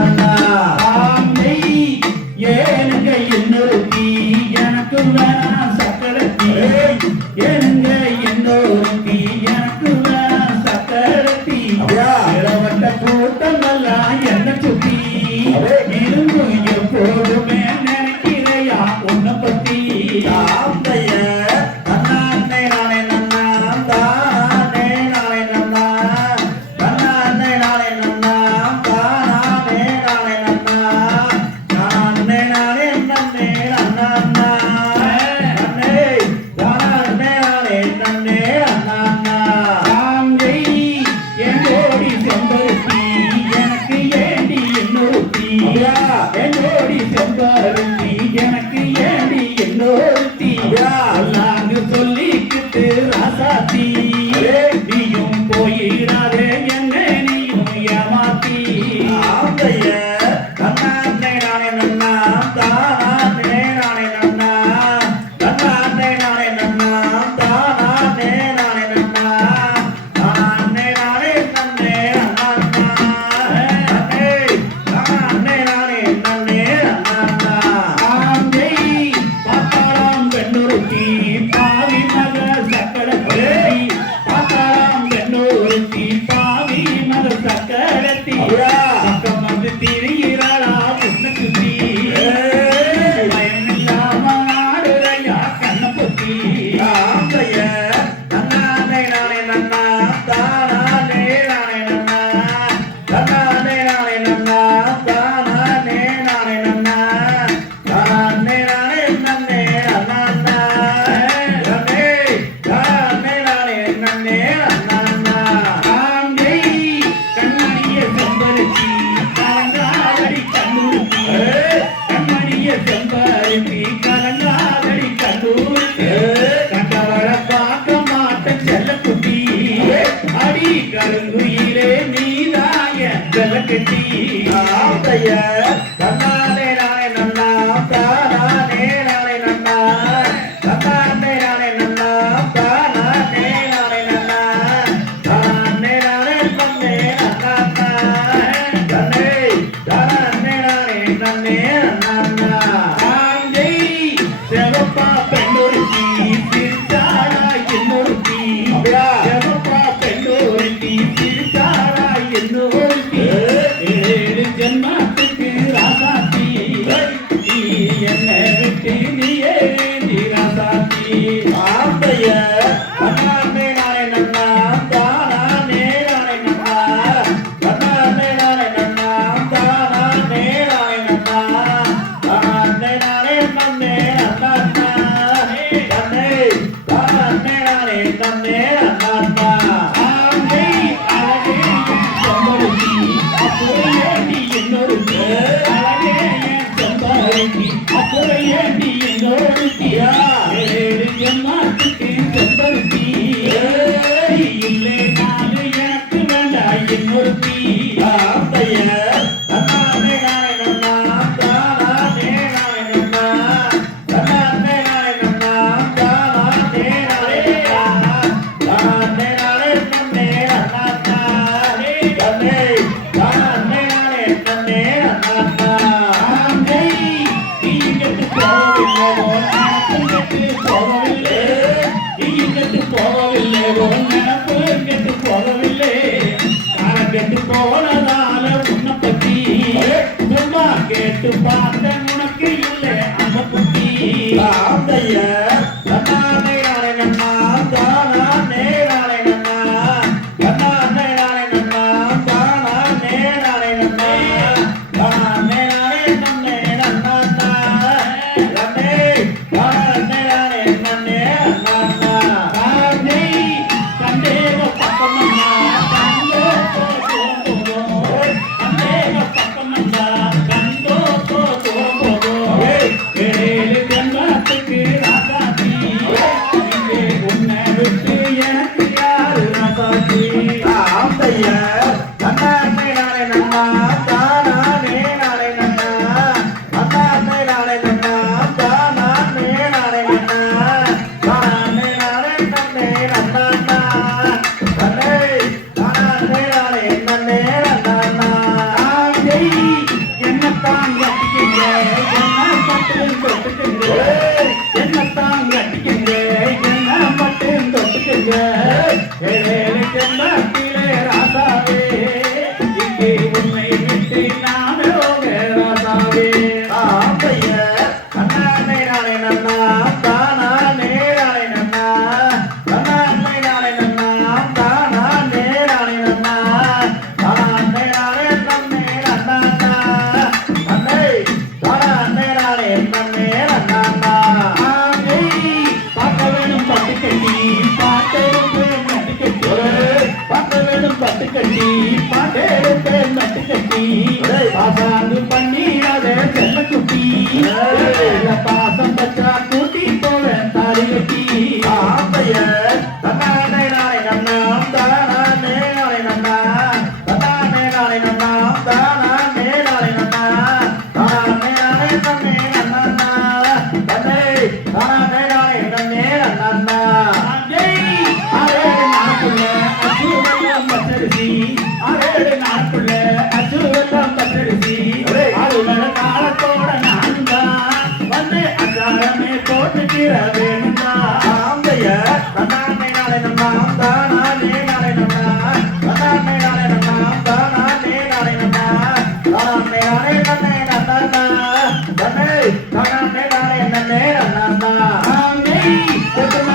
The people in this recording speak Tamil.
lugar. happy. நீதாய விளக்கட்டி ஆத்தைய கண்ணாலே ஆம்பைய அண்ணாமே நானே நன்னா தானாமே நானே நன்னா அண்ணாமே நானே நன்னா தானாமே நானே நன்னா தானே நானே நன்னே அண்ணா தன்னே தானே நானே நன்னே அண்ணா ஆம்பை அழகே சம்பருத்தி அப்புறையேண்டி என்னொருக்கு அழகே என் சம்பருத்தி அப்புறையேண்டி என்னொருத்தியா போனதால உன்னை பத்தி சும்மா கேட்டு பார்த்தேன் உனக்கு இல்லை அந்த புத்தி ஆந்தைய பாசாந்து பண்ணிடாத செல்ல குட்டி பாசம் பச்சா கூட்டி போல தாலியொட்டி ஆப்பைய தன்னாடை நாளை நன்னாம் தானே நாளை நன்னா. தன்னாடை நாளை நன்னாம் தானே நாளை நன்னா. தானே நாளை நன்னே நன்னா. அரே நாட்டுள்ள Thank you.